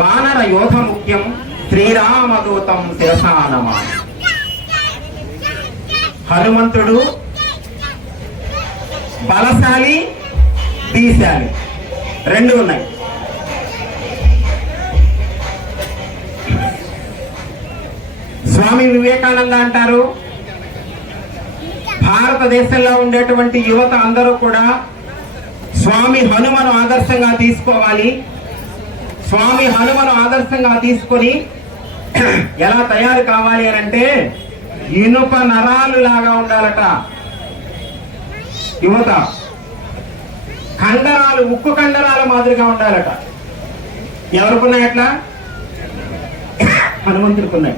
వానర యోధ ముఖ్యం శ్రీరామదూతం శిరసానమామి. హనుమంతుడు బలశాలి, తీశాలి, రెండు ఉన్నాయి. స్వామి వివేకానంద అంటారు, భారతదేశంలో ఉండేటువంటి యువత అందరూ కూడా స్వామి హనుమను ఆదర్శంగా తీసుకోవాలి. స్వామి హనుమను ఆదర్శంగా తీసుకొని ఎలా తయారు కావాలి అని అంటే ఇనుప నరాలు లాగా ఉండాలట యువత. కండరాలు ఉక్కు కండరాల మాదిరిగా ఉండాలట. ఎవరికున్నాయి అట్లా? హనుమంతుడికున్నాయి.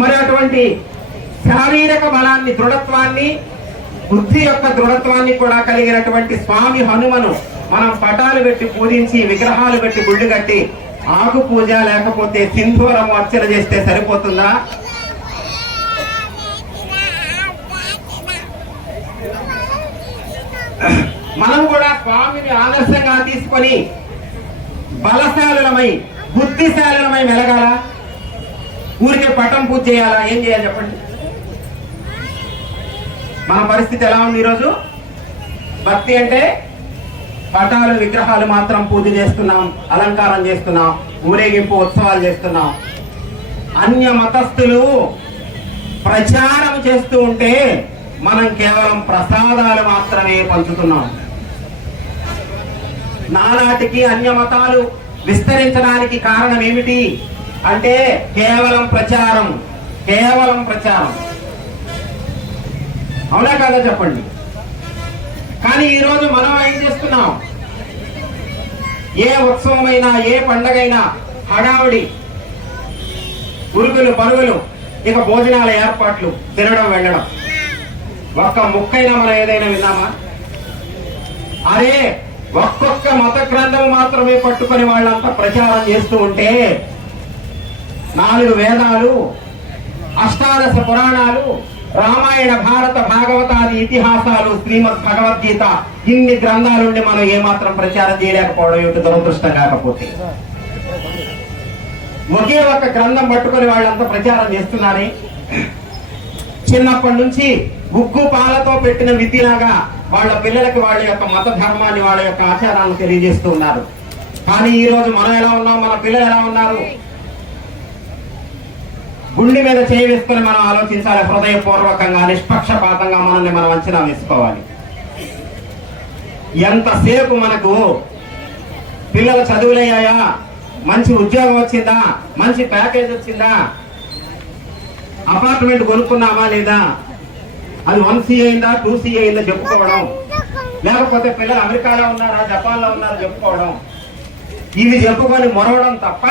మరి అటువంటి శారీరక బలాన్ని, దృఢత్వాన్ని, బుద్ధి యొక్క దృఢత్వాన్ని కూడా కలిగినటువంటి స్వామి హనుమను మనం పటాలు పెట్టి పూజించి, విగ్రహాలు పెట్టి గుళ్ళు కట్టి ఆకు పూజ లేకపోతే సింధూరము అర్చన చేస్తే సరిపోతుందా? మనం కూడా స్వామిని ఆదర్శంగా తీసుకొని బలశాలులమై, బుద్ధిశాలులమై మెలగాల. ఊరికే పటం పూజ చేయాలా? ఏం చేయాలి చెప్పండి? మన పరిస్థితి ఎలా ఉంది ఈరోజు? భక్తి అంటే పటాలు, విగ్రహాలు మాత్రం పూజ చేస్తున్నాం, అలంకారం చేస్తున్నాం, ఊరేగింపు ఉత్సవాలు చేస్తున్నాం. అన్య మతస్థులు ప్రచారం చేస్తూ ఉంటే మనం కేవలం ప్రసాదాలు మాత్రమే పంచుతున్నాం. నానాటికి అన్య మతాలు విస్తరించడానికి కారణం ఏమిటి అంటే కేవలం ప్రచారం, కేవలం ప్రచారం. అవునా కాదా చెప్పండి? కానీ ఈరోజు మనం ఏం చేస్తున్నాం? ఏ ఉత్సవమైనా, ఏ పండగైనా హడావుడి, ఉరుగులు పరుగులు, ఇక భోజనాల ఏర్పాట్లు, తినడం, వెళ్ళడం. ఒక్క ముక్కైనా మనం ఏదైనా విన్నామా? అరే ఒక్కొక్క మత గ్రంథం మాత్రమే పట్టుకొని వాళ్ళంతా ప్రచారం చేస్తూ ఉంటే 4 వేదాలు, 18 పురాణాలు, రామాయణ, భారత, భాగవతాది ఇతిహాసాలు, శ్రీమద్ భగవద్గీత, ఇన్ని గ్రంథాలుండి మనం ఏమాత్రం ప్రచారం చేయలేకపోవడం ఏమిటి దురదృష్టం. కాకపోతే ఒకే ఒక్క గ్రంథం పట్టుకొని వాళ్ళంతా ప్రచారం చేస్తున్నారే. చిన్నప్పటి నుంచి ఉగ్గు పాలతో పెట్టిన విద్యలాగా వాళ్ళ పిల్లలకి వాళ్ళ యొక్క మత ధర్మాన్ని, వాళ్ళ యొక్క ఆచారాలను తెలియజేస్తూ ఉన్నారు. కానీ ఈ రోజు మనం ఎలా ఉన్నాం, మన పిల్లలు ఎలా ఉన్నారు? గుండె మీద చేయి వేసుకొని మనం ఆలోచించాలి. హృదయపూర్వకంగా, నిష్పక్షపాతంగా మనల్ని మనం అంచనా వేసుకోవాలి. ఎంతసేపు మనకు పిల్లల చదువులయ్యాయా, మంచి ఉద్యోగం వచ్చిందా, మంచి ప్యాకేజ్ వచ్చిందా, అపార్ట్మెంట్ కొనుక్కున్నామా లేదా, అది 1C అయిందా 2C అయిందా చెప్పుకోవడం, లేకపోతే పిల్లలు అమెరికాలో ఉన్నారా జపాన్ లో ఉన్నారా చెప్పుకోవడం, ఇవి చెప్పుకొని మొరవడం తప్ప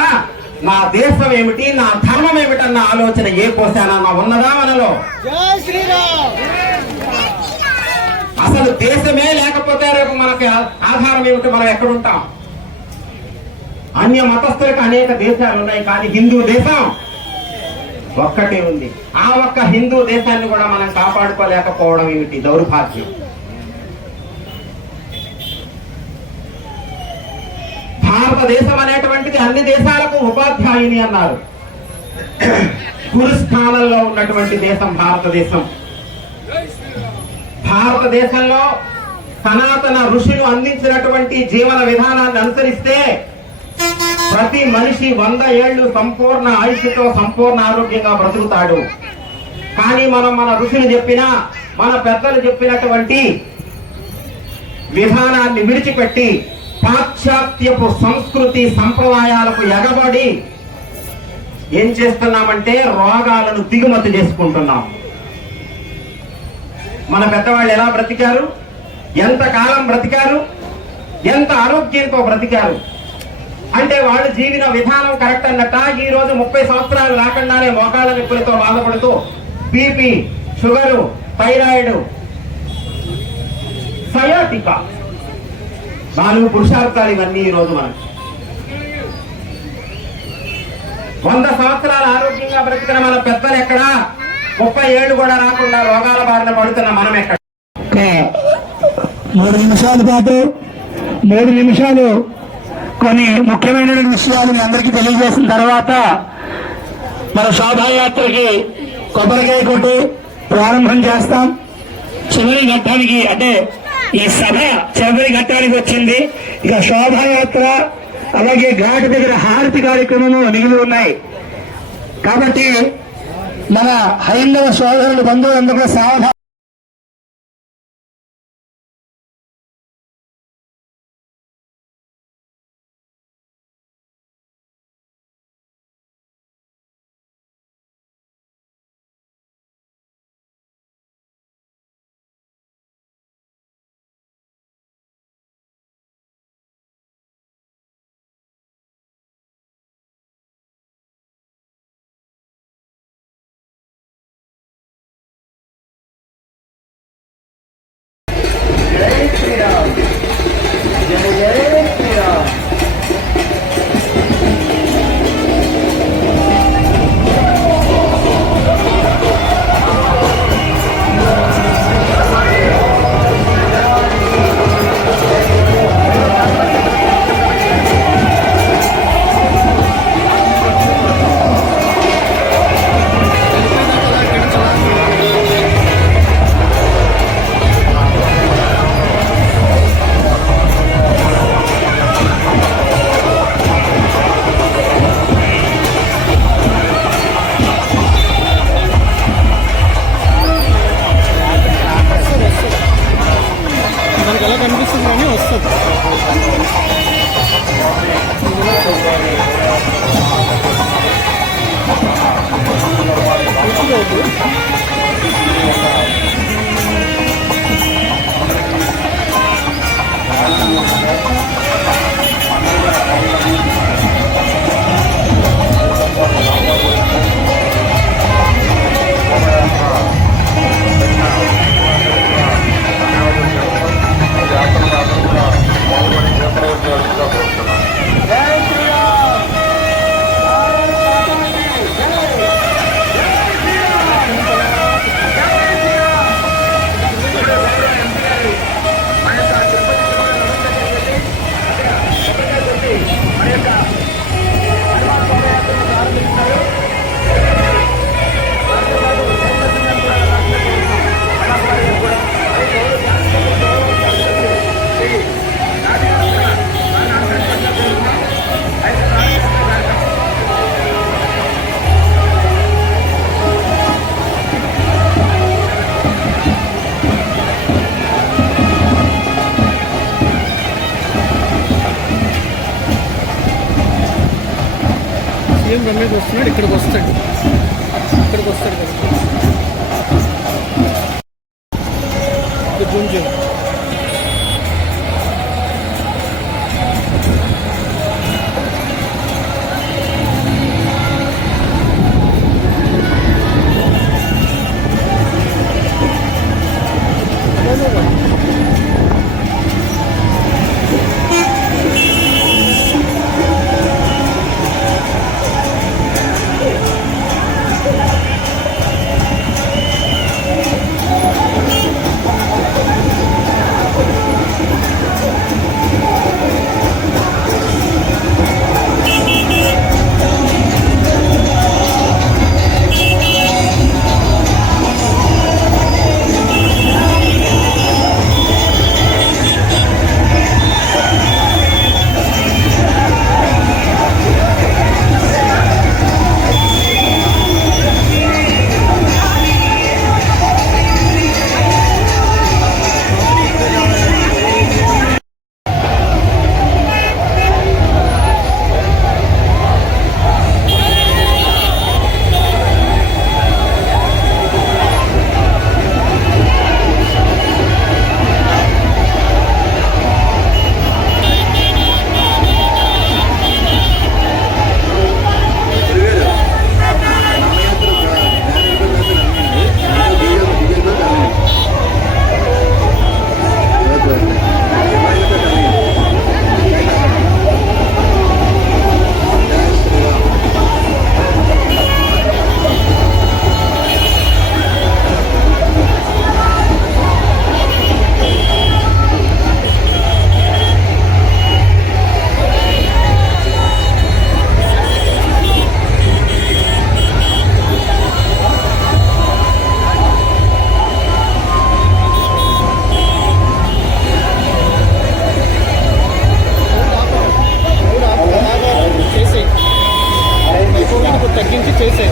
నా దేశం ఏమిటి, నా ధర్మం ఏమిటన్న ఆలోచన ఏ కోశానన్నా ఉన్నదా మనలో? అసలు దేశమే లేకపోతే రేపు మనకి ఆధారం ఏమిటి? మనం ఎక్కడుంటాం? అన్య మతస్థులకు అనేక దేశాలు ఉన్నాయి, కానీ హిందూ దేశం ఒక్కటే ఉంది. ఆ ఒక్క హిందూ దేశాన్ని కూడా మనం కాపాడుకోలేకపోవడం ఏమిటి? దౌర్భాగ్యం. భారతదేశం అనేటువంటిది అన్ని దేశాలకు ఉపాధ్యాయుని అన్నారు. గురుస్థానంలో ఉన్నటువంటి దేశం భారతదేశం. భారతదేశంలో సనాతన ఋషులు అందించినటువంటి జీవన విధానాన్ని అనుసరిస్తే ప్రతి మనిషి 100 ఏళ్లు సంపూర్ణ ఆయుష్తో సంపూర్ణ ఆరోగ్యంగా బ్రతుకుతాడు. కానీ మనం మన ఋషులు చెప్పిన, మన పెద్దలు చెప్పినటువంటి విధానాన్ని విడిచిపెట్టి పాశ్చాత్యపు సంస్కృతి సంప్రదాయాలకు ఎగబడి ఏం చేస్తున్నామంటే రోగాలను దిగుమతి చేసుకుంటున్నాం. మన పెద్దవాళ్ళు ఎలా బ్రతికారు, ఎంత కాలం బ్రతికారు, ఎంత ఆరోగ్యంతో బ్రతికారు అంటే వాళ్ళు జీవన విధానం కరెక్ట్ అన్నట్ట. ఈ రోజు 30 సంవత్సరాలు రాకుండానే మోకాళ్ళ నొప్పులతో బాధపడుతూ బీపీ, షుగరు, థైరాయిడ్, సయాటికా, 4 పురుషార్థాలు ఇవన్నీ ఈ రోజు మనకి. 100 సంవత్సరాలు ఆరోగ్యంగా బ్రతికిన మన పెద్దలు ఎక్కడా? 30 ఏళ్ళు కూడా రాకుండా రోగాల బారిన పడుతున్న మనం ఎక్కడ? 3 నిమిషాల పాటు 3 నిమిషాలు కొన్ని ముఖ్యమైన విషయాలు మీ అందరికీ తెలియజేసిన తర్వాత మన శోభాయాత్రకి కొబ్బరికాయ కొట్టి ప్రారంభం చేస్తాం. చివరి ఘట్టానికి అంటే ఈ సభ చివరి ఘట్టానికి వచ్చింది. ఇక శోభాయాత్ర అలాగే ఘాటు దగ్గర హారతి కార్యక్రమము మిగిలి ఉన్నాయి. కాబట్టి మన హైందవ సోదరులు బంధువులందరూ కూడా సావధానం. రమేష్ వస్తున్నాడు, ఇక్కడికి వస్తాడు కదా జూమ్ చేయండి. తగ్గించి చేసే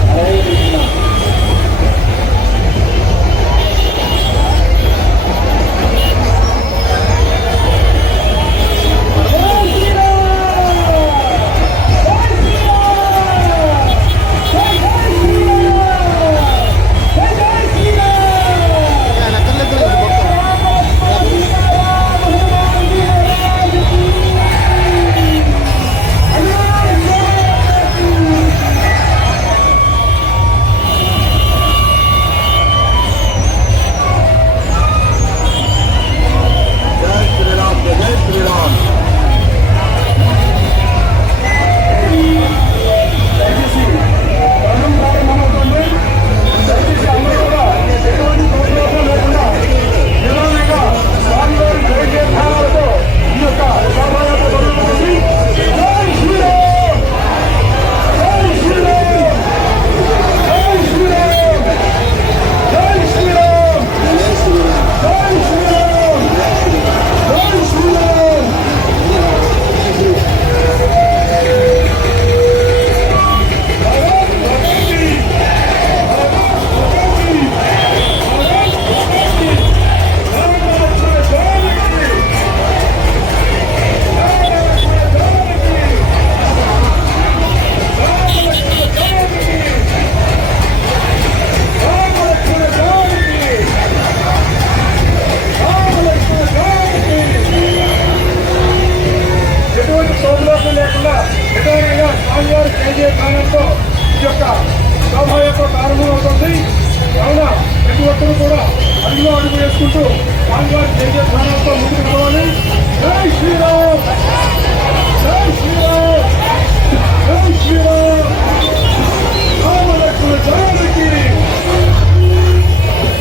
అడుగు వేసుకుంటూ స్వామివారి జయ స్థానంతో ముందుకు రావాలి. జై శ్రీరామ్, జై శ్రీరామ్, జై శ్రీరామ్. రామలక్ష్మణ జానకి,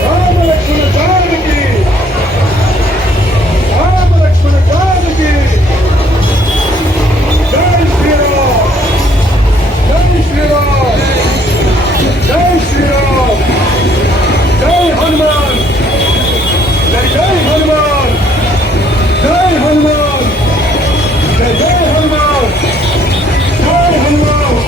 రామలక్ష్మణ జానకి, రామలక్ష్మణ జానకి. జై శ్రీరామ్, జై శ్రీరామ్, జై శ్రీరామ్, జై హనుమాన్, జై జై హనుమాన్, జై హనుమాన్, జై జై హనుమాన్, జై హనుమాన్.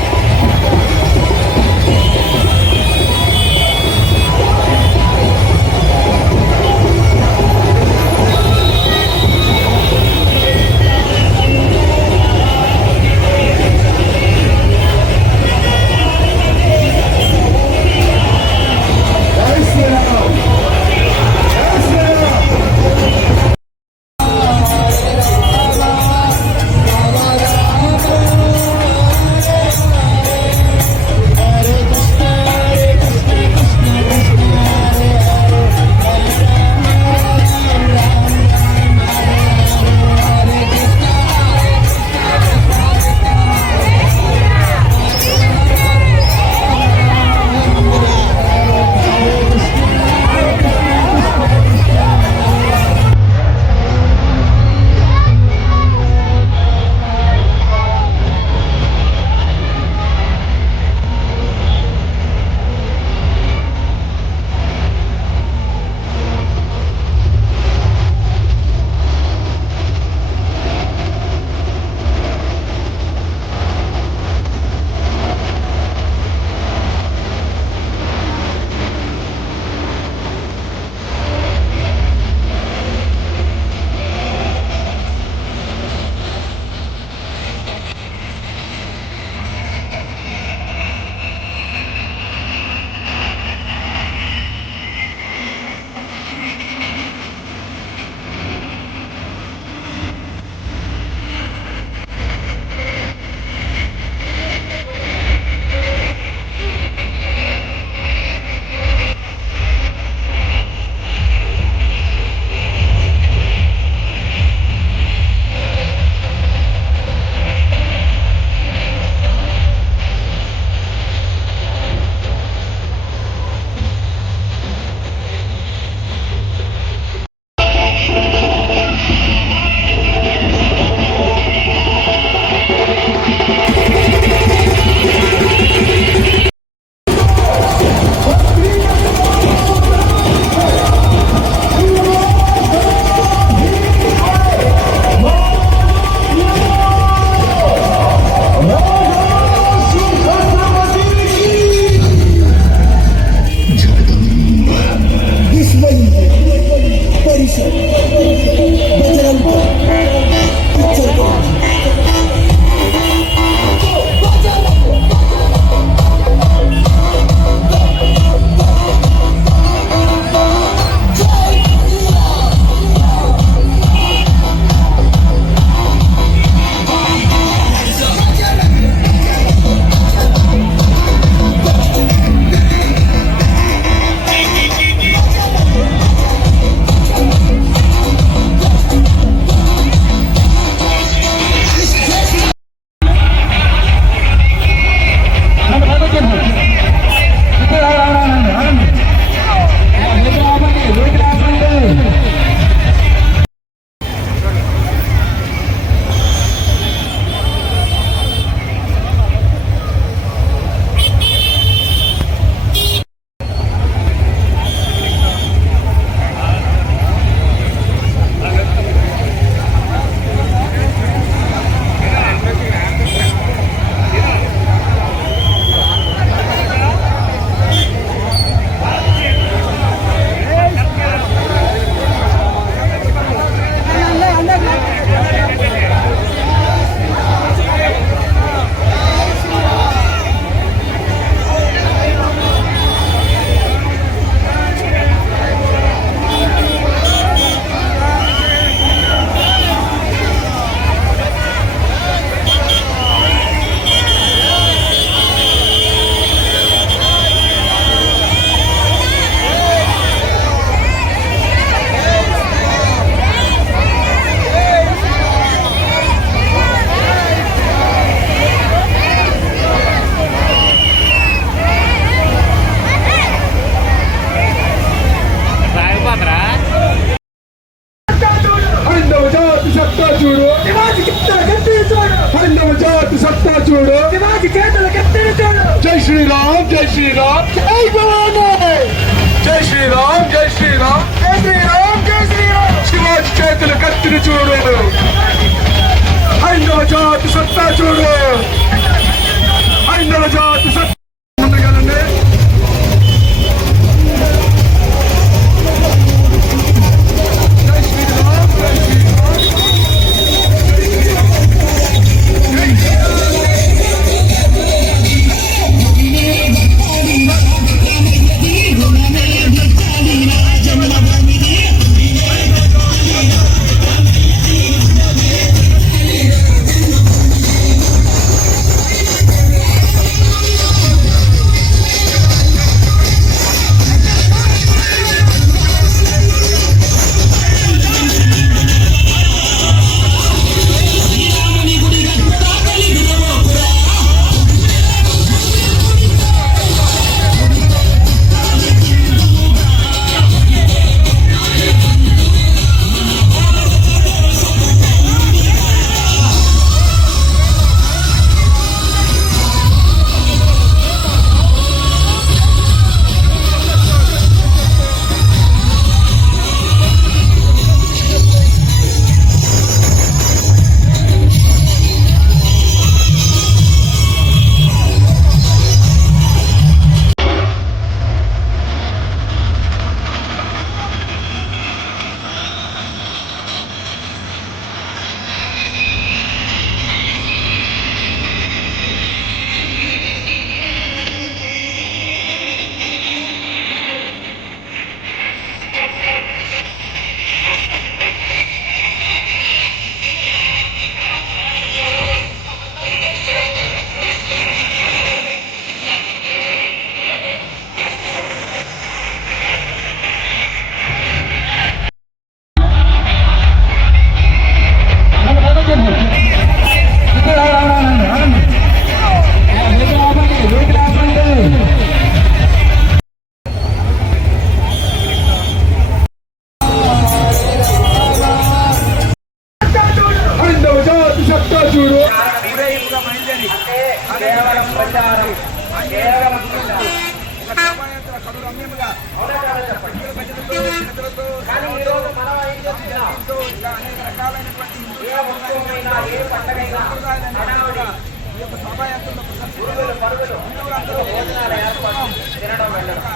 ఇలా అనేక రకాలైనటువంటి హిందూ ఏ వస్తువుమైనా ఏ పండగైనా సంప్రదాయాలన్నీ కూడా ఈ యొక్క శోభాయాత్రలో పురుగులు పరుగులు హిందువులందరూ భోజనాల ఏర్పాటు తినడం వెళ్ళడం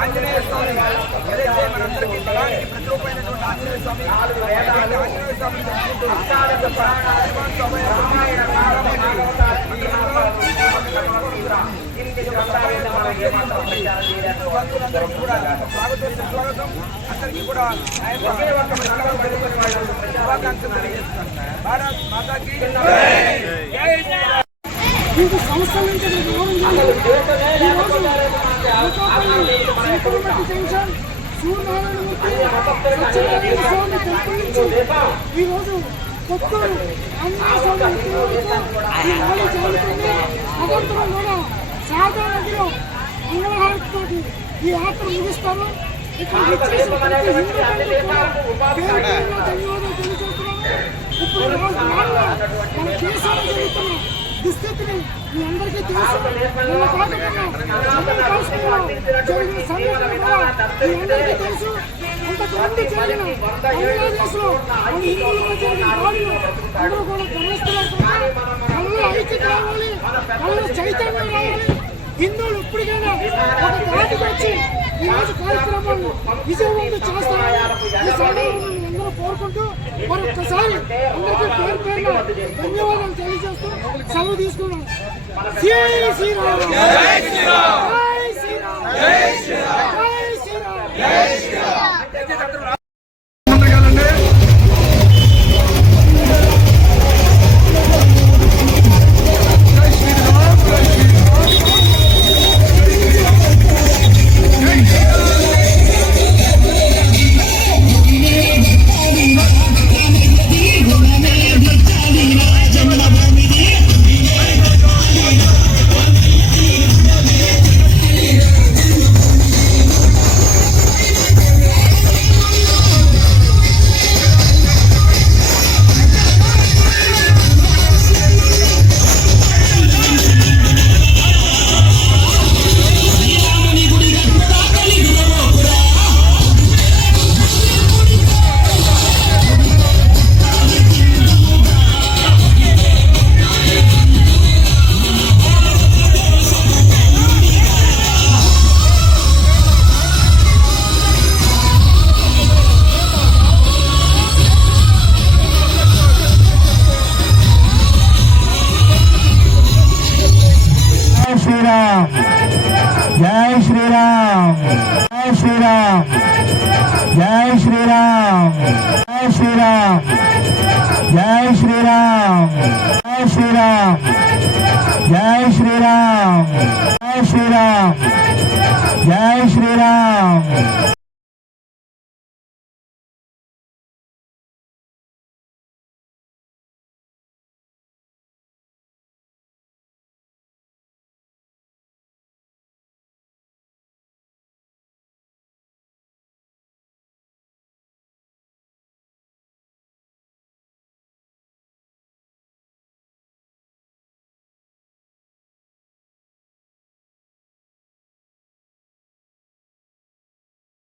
ఆంజనేయ స్వామి ఏదైతే మనందరికీ బలానికి ప్రతిరూపమైనటువంటి ఆంజనేయ స్వామి ఆంజనేయ స్వామిని బంధువులందరికీ కూడా స్వాగతం అందరికీ కూడా శుభాకాంక్షలు తెలియజేస్తున్నాను. భారత్ మాతాకి మీకు సంస్థల నుంచి సూర్యనారాయణమూర్తి స్వామి టెంపుల్ నుంచి ఈరోజు కొత్తూరు ఆంజనేయ స్వామి అనంతరం కూడా శారదా నదిలో మంగళహారతితో ఈ యాత్ర ముగిస్తారు. ఇక్కడ వచ్చేసిన ప్రతి హిందువులకు కూడా పేరు పేరున ధన్యవాదాలు తెలియజేస్తున్నాము. ఇప్పుడు మన దేశంలో జరుగుతున్న దుస్థితిని మీ అందరికీ తెలుసు. నిన్న కాకుండా జమ్మూ కాశ్మీర్లో జరిగిన సంఘటన కూడా మీ అందరికీ తెలుసు. అంతకుముందు జరిగిన బంగ్లాదేశ్ లో మన హిందువులపై జరిగిన దాడులు అందరూ కూడా గమనిస్తున్నారు. కళ్ళు ఐక్యత రావాలి, కళ్ళు చైతన్యం రావాలి. హిందువులు ఎప్పటికైనా ఒక దాటికి వచ్చి ఈ రోజు కార్యక్రమాలను విజయవంతం చేస్తారని ఈ సందర్భంగా అందరూ కోరుకుంటూ మరొక్కసారి అందరికీ పేరు పేరున ధన్యవాదాలు తెలియజేస్తూ సెలవు తీసుకున్నాను. జై శ్రీరామ్, జై శ్రీరామ్, జై శ్రీరామ్, జై శ్రీరామ్, జై శ్రీరామ్. జై శ్రీరామ్, జై శ్రీరామ్, జై శ్రీరామ్, జై శ్రీరామ్, జై శ్రీరామ్, జై శ్రీరామ్, జై శ్రీరామ్, జై శ్రీరామ్, జై